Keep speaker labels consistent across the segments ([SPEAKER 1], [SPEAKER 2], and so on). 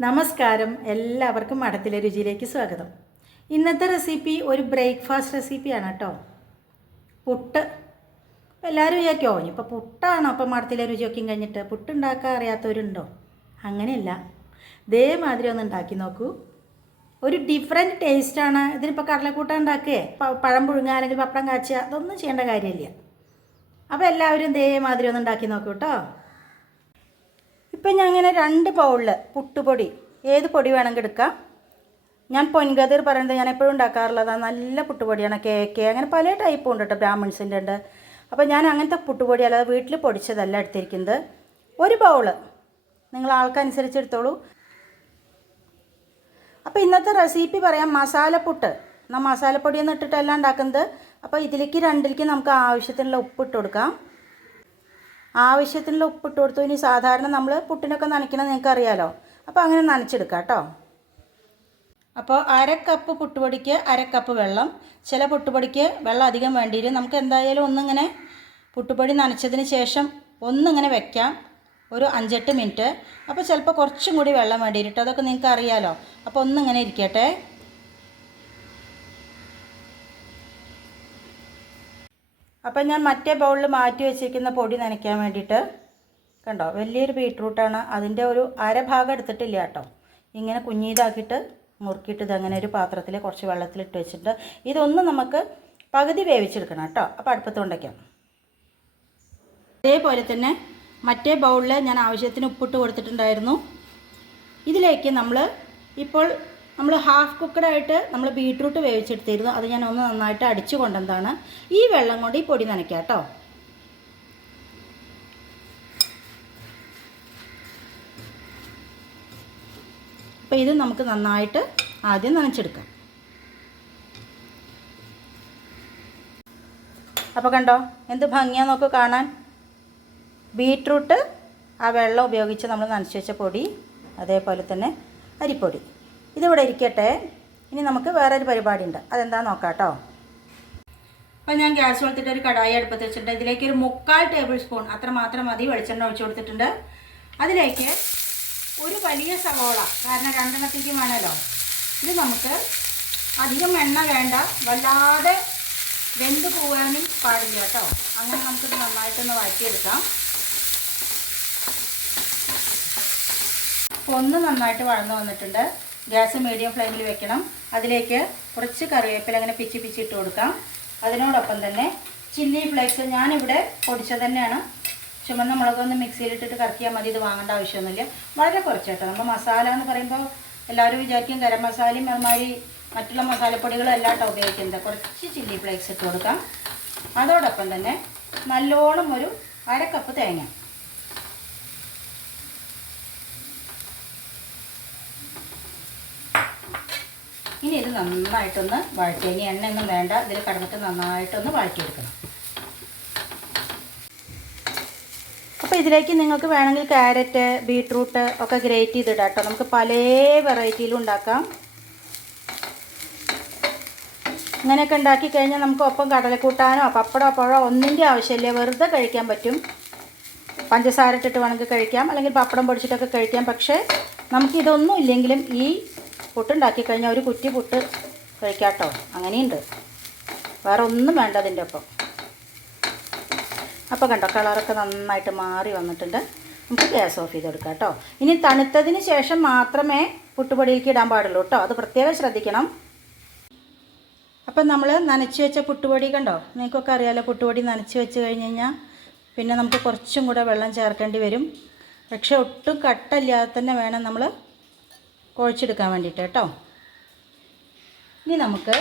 [SPEAKER 1] നമസ്കാരം. എല്ലാവർക്കും മഠത്തിലെ രുചിയിലേക്ക് സ്വാഗതം. ഇന്നത്തെ റെസിപ്പി ഒരു ബ്രേക്ക്ഫാസ്റ്റ് റെസിപ്പിയാണ് കേട്ടോ. പുട്ട്. എല്ലാവരും വിചാരിക്കുമോ ഇനിയിപ്പോൾ പുട്ടാണോ അപ്പം മഠത്തിലെ രുചിയൊക്കെ കഴിഞ്ഞിട്ട്? പുട്ടുണ്ടാക്കാൻ അറിയാത്തവരുണ്ടോ? അങ്ങനെയല്ല. ഇതേമാതിരി ഒന്ന് ഉണ്ടാക്കി നോക്കൂ. ഒരു ഡിഫറെന്റ് ടേസ്റ്റാണ് ഇതിനിപ്പോൾ കടലക്കൂട്ട ഉണ്ടാക്കുകയെ പഴം പുഴുങ്ങുക അല്ലെങ്കിൽ പപ്പടം കാച്ചുക അതൊന്നും ചെയ്യേണ്ട കാര്യമില്ല. അപ്പോൾ എല്ലാവരും ഇതേമാതിരി ഒന്ന് ഉണ്ടാക്കി നോക്കൂ കേട്ടോ. ഇപ്പം ഞാൻ അങ്ങനെ രണ്ട് ബൗളിൽ പുട്ടുപൊടി ഏത് പൊടി വേണമെങ്കിൽ എടുക്കാം. ഞാൻ പൊൻകതിർ പറയുന്നത് ഞാൻ എപ്പോഴും ഉണ്ടാക്കാറുള്ളതാണ് നല്ല പുട്ടുപൊടിയാണ് കേക്ക് അങ്ങനെ പല ടൈപ്പും ഉണ്ട് കേട്ടോ ബ്രാഹ്മിൺസിന്റെ ഉണ്ട്. അപ്പോൾ ഞാൻ അങ്ങനത്തെ പുട്ടുപൊടി അല്ലാതെ വീട്ടിൽ പൊടിച്ചതല്ല എടുത്തിരിക്കുന്നത്. ഒരു ബൗൾ നിങ്ങൾ ആൾക്കനുസരിച്ച് എടുത്തോളൂ. അപ്പോൾ ഇന്നത്തെ റെസിപ്പി പറയാം മസാലപ്പുട്ട്. എന്നാൽ മസാലപ്പൊടിയൊന്നും ഇട്ടിട്ടല്ല ഉണ്ടാക്കുന്നത്. അപ്പോൾ ഇതിലേക്ക് രണ്ടിലേക്ക് നമുക്ക് ആവശ്യത്തിനുള്ള ഉപ്പിട്ട് കൊടുക്കാം. ആവശ്യത്തിനുള്ള ഉപ്പിട്ട് കൊടുത്തു. ഇനി സാധാരണ നമ്മൾ പുട്ടിനൊക്കെ നനയ്ക്കണം നിങ്ങൾക്ക് അറിയാലോ. അപ്പോൾ അങ്ങനെ നനച്ചെടുക്കാം കേട്ടോ. അപ്പോൾ അരക്കപ്പ് കപ്പ് പുട്ടുപൊടിക്ക് അരക്കപ്പ് കപ്പ് വെള്ളം. ചില പുട്ടുപൊടിക്ക് വെള്ളം അധികം വേണ്ടി വരും നമുക്ക് എന്തായാലും ഒന്നിങ്ങനെ പുട്ടുപൊടി നനച്ചതിന് ശേഷം ഒന്നിങ്ങനെ വെക്കാം. ഒരു അഞ്ചെട്ട് മിനിറ്റ്. അപ്പോൾ ചിലപ്പോൾ കുറച്ചും കൂടി വെള്ളം വേണ്ടി വരും കേട്ടോ. അതൊക്കെ നിങ്ങൾക്ക് അറിയാലോ. അപ്പോൾ ഒന്നിങ്ങനെ ഇരിക്കട്ടെ. അപ്പം ഞാൻ മറ്റേ ബൗളിൽ മാറ്റി വെച്ചിരിക്കുന്ന പൊടി നനയ്ക്കാൻ വേണ്ടിയിട്ട് കണ്ടോ വലിയൊരു ബീട്രൂട്ടാണ്. അതിന്റെ ഒരു അരഭാഗം എടുത്തിട്ടില്ല കേട്ടോ. ഇങ്ങനെ കുഞ്ഞീതാക്കിയിട്ട് മുറുക്കിയിട്ട് ഇതങ്ങനെ ഒരു പാത്രത്തിൽ കുറച്ച് വെള്ളത്തിലിട്ട് വെച്ചിട്ട് ഇതൊന്ന് നമുക്ക് പകുതി വേവിച്ചെടുക്കണം കേട്ടോ. അപ്പോൾ അടുപ്പത്ത് കൊണ്ടയ്ക്കാം അതേപോലെ തന്നെ മറ്റേ ബൗളിൽ ഞാൻ ആവശ്യത്തിന് ഉപ്പിട്ട് കൊടുത്തിട്ടുണ്ടായിരുന്നു. ഇതിലേക്ക് നമ്മൾ ഇപ്പോൾ നമ്മൾ ഹാഫ് കുക്കഡായിട്ട് നമ്മൾ ബീട്രൂട്ട് വേവിച്ചെടുത്തിരുന്നു. അത് ഞാൻ ഒന്ന് നന്നായിട്ട് അടിച്ചു കൊണ്ടെന്താണ്. ഈ വെള്ളം കൊണ്ട് ഈ പൊടി നനയ്ക്കാം കേട്ടോ അപ്പോൾ ഇത് നമുക്ക് നന്നായിട്ട് ആദ്യം നനച്ചെടുക്കാം. അപ്പോൾ കണ്ടോ എന്ത് ഭംഗിയാ നോക്ക് കാണാൻ. ബീട്രൂട്ട് ആ വെള്ളം ഉപയോഗിച്ച് നമ്മൾ നനച്ച് വെച്ച പൊടി അതേപോലെ തന്നെ അരിപ്പൊടി. ഇതിവിടെ ഇരിക്കട്ടെ. ഇനി നമുക്ക് വേറൊരു പരിപാടി ഉണ്ട് അതെന്താ നോക്കാം കേട്ടോ അപ്പം ഞാൻ ഗ്യാസ് കൊടുത്തിട്ട് ഒരു കടായി അടുപ്പത്ത് വെച്ചിട്ടുണ്ട്. ഇതിലേക്ക് ഒരു മുക്കാൽ ടേബിൾ സ്പൂൺ അത്ര മാത്രം മതി. വെളിച്ചെണ്ണ ഒഴിച്ചു കൊടുത്തിട്ടുണ്ട്. അതിലേക്ക് ഒരു വലിയ സവോള കാരണം രണ്ടെണ്ണത്തേക്ക് വേണമല്ലോ. ഇത് നമുക്ക് അധികം എണ്ണ വേണ്ട. വല്ലാതെ വെന്ത് പോകാനും പാടില്ല കേട്ടോ. അങ്ങനെ നമുക്കിത് നന്നായിട്ടൊന്ന് വഴറ്റിയെടുക്കാം. അപ്പോൾ ഒന്ന് നന്നായിട്ട് വഴന്നു വന്നിട്ടുണ്ട്. ഗ്യാസ് മീഡിയം ഫ്ലെയിമിൽ വെക്കണം. അതിലേക്ക് കുറച്ച് കറിവേപ്പില അങ്ങനെ പിച്ചി പിച്ചി ഇട്ട് കൊടുക്കാം. അതിനോടൊപ്പം തന്നെ ചില്ലി ഫ്ലേക്സ് ഞാനിവിടെ പൊടിച്ചത് തന്നെയാണ്. ചുമന്ന മുളകൊന്ന് മിക്സിയിലിട്ടിട്ട് കറക്കിയാൽ മതി ഇത് വാങ്ങേണ്ട ആവശ്യമൊന്നുമില്ല. വളരെ കുറച്ച് കേട്ടോ. നമ്മൾ മസാല എന്ന് പറയുമ്പോൾ എല്ലാവരും വിചാരിക്കും ഗരം മസാലയും അതുമാതിരി മറ്റുള്ള മസാലപ്പൊടികളും എല്ലാം കേട്ടോ ഉപയോഗിക്കുന്നത്. കുറച്ച് ചില്ലി ഫ്ലേക്സ് ഇട്ട് കൊടുക്കാം. അതോടൊപ്പം തന്നെ നല്ലോണം ഒരു അര കപ്പ് തേങ്ങ. ഇനി ഇത് നന്നായിട്ടൊന്ന് വഴറ്റി ഇനി എണ്ണയൊന്നും വേണ്ട. ഇതിൽ കടന്നിട്ട് നന്നായിട്ടൊന്ന് വഴറ്റിയെടുക്കണം. അപ്പോൾ ഇതിലേക്ക് നിങ്ങൾക്ക് വേണമെങ്കിൽ ക്യാരറ്റ് ബീട്രൂട്ട് ഒക്കെ ഗ്രേറ്റ് ചെയ്തിടാം കേട്ടോ. നമുക്ക് പല വെറൈറ്റിയിലും ഉണ്ടാക്കാം. ഇങ്ങനെയൊക്കെ ഉണ്ടാക്കി കഴിഞ്ഞാൽ നമുക്ക് ഒപ്പം കടലക്കൂട്ടാനോ പപ്പടോ പഴോ ഒന്നിന്റെ ആവശ്യമില്ല? വെറുതെ കഴിക്കാൻ പറ്റും. പഞ്ചസാര ഇട്ടിട്ട് വേണമെങ്കിൽ കഴിക്കാം. അല്ലെങ്കിൽ പപ്പടം പൊടിച്ചിട്ടൊക്കെ കഴിക്കാം. പക്ഷേ നമുക്കിതൊന്നും ഇല്ലെങ്കിലും ഈ പുട്ടുണ്ടാക്കി കഴിഞ്ഞാൽ ഒരു കുറ്റി പുട്ട് കഴിക്കാട്ടോ. കേട്ടോ അങ്ങനെയുണ്ട്. വേറെ ഒന്നും വേണ്ട അതിന്റെ ഒപ്പം. അപ്പോൾ കണ്ടോ കളറൊക്കെ നന്നായിട്ട് മാറി വന്നിട്ടുണ്ട്. നമുക്ക് ഗ്യാസ് ഓഫ് ചെയ്ത് കൊടുക്കാം കേട്ടോ. ഇനി തണുത്തതിന് ശേഷം മാത്രമേ പുട്ടുപൊടിയിലേക്ക് ഇടാൻ പാടുള്ളൂ കേട്ടോ. അത് പ്രത്യേകം ശ്രദ്ധിക്കണം. അപ്പം നമ്മൾ നനച്ച് വെച്ച പുട്ടുപൊടി കണ്ടോ? നിങ്ങൾക്കൊക്കെ അറിയാമല്ലോ പുട്ടുപൊടി നനച്ച് വെച്ച് കഴിഞ്ഞ് കഴിഞ്ഞാൽ പിന്നെ നമുക്ക് കുറച്ചും കൂടെ വെള്ളം ചേർക്കേണ്ടി വരും. പക്ഷേ ഒട്ടും കട്ടല്ലാതെ തന്നെ വേണം നമ്മൾ കുഴച്ചെടുക്കാൻ വേണ്ടിയിട്ട് കേട്ടോ. ഇനി നമുക്ക്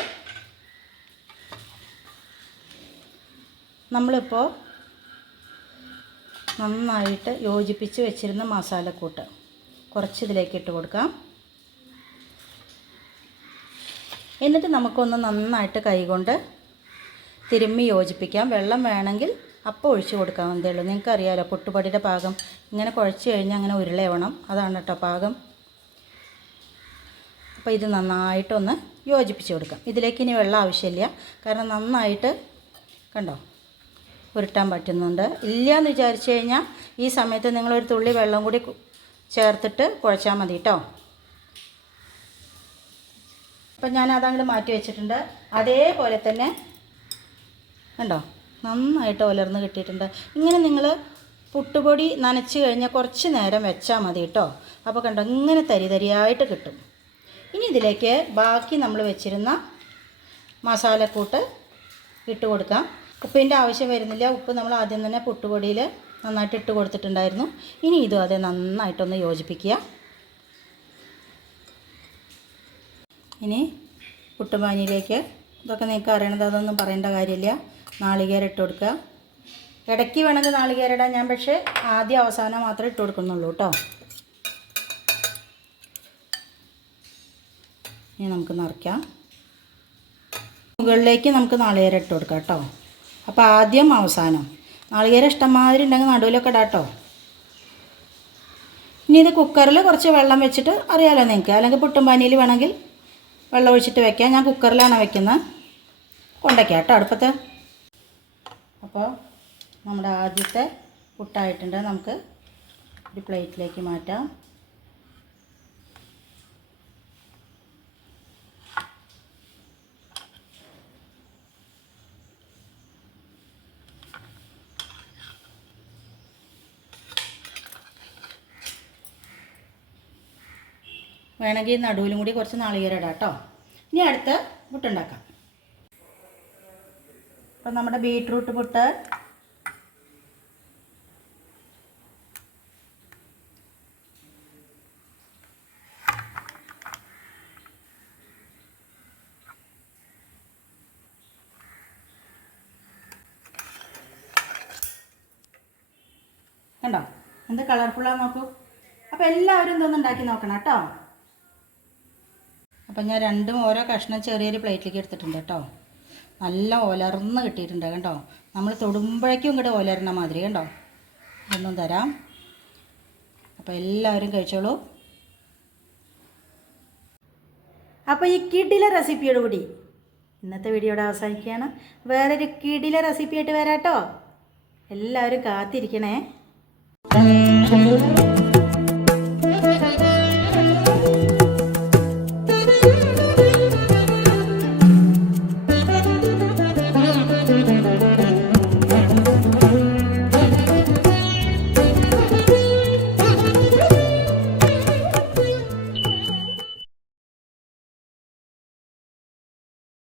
[SPEAKER 1] നമ്മളിപ്പോൾ നന്നായിട്ട് യോജിപ്പിച്ച് വെച്ചിരുന്ന മസാലക്കൂട്ട് കുറച്ച് ഇതിലേക്ക് ഇട്ട് കൊടുക്കാം. എന്നിട്ട് നമുക്കൊന്ന് നന്നായിട്ട് കൈകൊണ്ട് തിരുമ്മി യോജിപ്പിക്കാം. വെള്ളം വേണമെങ്കിൽ അപ്പോൾ ഒഴിച്ച് എന്തേ ഉള്ളൂ. നിങ്ങൾക്ക് പൊട്ടുപടിയുടെ പുട്ടുപൊടിയുടെ പാകം ഇങ്ങനെ കുഴച്ച് കഴിഞ്ഞാൽ അങ്ങനെ ഉരുളയവണം. അതാണ് കേട്ടോ പാകം. അപ്പോൾ ഇത് നന്നായിട്ടൊന്ന് യോജിപ്പിച്ച് കൊടുക്കാം. ഇതിലേക്ക് ഇനി വെള്ളം ആവശ്യമില്ല. കാരണം നന്നായിട്ട് കണ്ടോ? ഉരുട്ടാൻ പറ്റുന്നുണ്ട്. ഇല്ല എന്ന് വിചാരിച്ചു കഴിഞ്ഞാൽ ഈ സമയത്ത് നിങ്ങളൊരു തുള്ളി വെള്ളം കൂടി ചേർത്തിട്ട് കുഴച്ചാൽ മതി കേട്ടോ അപ്പം ഞാൻ അതങ്ങോട്ട് മാറ്റി വെച്ചിട്ടുണ്ട്. അതേപോലെ തന്നെ കണ്ടോ? നന്നായിട്ട് ഉലർന്ന് കിട്ടിയിട്ടുണ്ട്. ഇങ്ങനെ നിങ്ങൾ പുട്ടുപൊടി നനച്ച് കഴിഞ്ഞാൽ കുറച്ച് നേരം വെച്ചാൽ മതി കേട്ടോ അപ്പോൾ കണ്ടോ? ഇങ്ങനെ തരി തരിയായിട്ട് കിട്ടും. ഇനി ഇതിലേക്ക് ബാക്കി നമ്മൾ വെച്ചിരുന്ന മസാലക്കൂട്ട് ഇട്ട് കൊടുക്കാം. ഉപ്പിന്റെ ആവശ്യം വരുന്നില്ല. ഉപ്പ് നമ്മൾ ആദ്യം തന്നെ പുട്ടുപൊടിയിൽ നന്നായിട്ട് ഇട്ട് കൊടുത്തിട്ടുണ്ടായിരുന്നു. ഇനി ഇതും അതേ നന്നായിട്ടൊന്ന് യോജിപ്പിക്കുക. ഇനി പുട്ടുപാനിയിലേക്ക് ഇതൊക്കെ നിങ്ങൾക്ക് അറിയണത് അതൊന്നും പറയേണ്ട കാര്യമില്ല. നാളികേരം ഇട്ട് കൊടുക്കുക. ഇടയ്ക്ക് വേണമെങ്കിൽ നാളികേരം ഇടാൻ ഞാൻ പക്ഷേ ആദ്യം അവസാനം മാത്രമേ ഇട്ട് കൊടുക്കുന്നുള്ളൂ കേട്ടോ. ഇനി നമുക്ക് നിറയ്ക്കാം. മുകളിലേക്ക് നമുക്ക് നാളികേരം ഇട്ട് കൊടുക്കാം കേട്ടോ. അപ്പോൾ ആദ്യം അവസാനം. നാളികേരം ഇഷ്ടംമാതിരി ഉണ്ടെങ്കിൽ നടുവിലൊക്കെ ഇടാം കേട്ടോ. ഇനി ഇത് കുക്കറിൽ കുറച്ച് വെള്ളം വെച്ചിട്ട് അറിയാലോ നിങ്ങൾക്ക്. അല്ലെങ്കിൽ പുട്ടുംപാനിയിൽ വേണമെങ്കിൽ വെള്ളം ഒഴിച്ചിട്ട് വെക്കാം. ഞാൻ കുക്കറിലാണ് വെക്കുന്നത്. കൊണ്ടയ്ക്കാം കേട്ടോ അടുപ്പത്ത്. അപ്പോൾ നമ്മുടെ ആദ്യത്തെ പുട്ടായിട്ടുണ്ട്. നമുക്ക് ഒരു പ്ലേറ്റിലേക്ക് മാറ്റാം. വേണമെങ്കിൽ നടുവിലും കൂടി കുറച്ച് നാളികേരം ഇടാം കേട്ടോ. ഇനി അടുത്ത് പുട്ടുണ്ടാക്കാം. അപ്പം നമ്മുടെ ബീട്രൂട്ട് പുട്ട്. കണ്ടോ? എന്ത് കളർഫുള്ളാന്ന് നോക്കൂ. അപ്പോൾ എല്ലാവരും ഇതൊന്നും ഉണ്ടാക്കി നോക്കണം കേട്ടോ. അപ്പം ഞാൻ രണ്ടും ഓരോ കഷ്ണം ചെറിയൊരു പ്ലേറ്റിലേക്ക് എടുത്തിട്ടുണ്ട് കേട്ടോ. നല്ല ഒലർന്ന് കിട്ടിയിട്ടുണ്ട് കണ്ടോ. നമ്മൾ തൊടുമ്പോഴേക്കും ഇങ്ങോട്ട് ഒലരണ മാതിരി കണ്ടോ. ഒന്നും തരാം. അപ്പോൾ എല്ലാവരും കഴിച്ചോളൂ. അപ്പോൾ ഈ കിടില റെസിപ്പിയോട് കൂടി ഇന്നത്തെ വീഡിയോയുടെ അവസാനിക്കുകയാണ്. വേറൊരു കിടില റെസിപ്പി ആയിട്ട് വരാം കേട്ടോ എല്ലാവരും കാത്തിരിക്കണേ.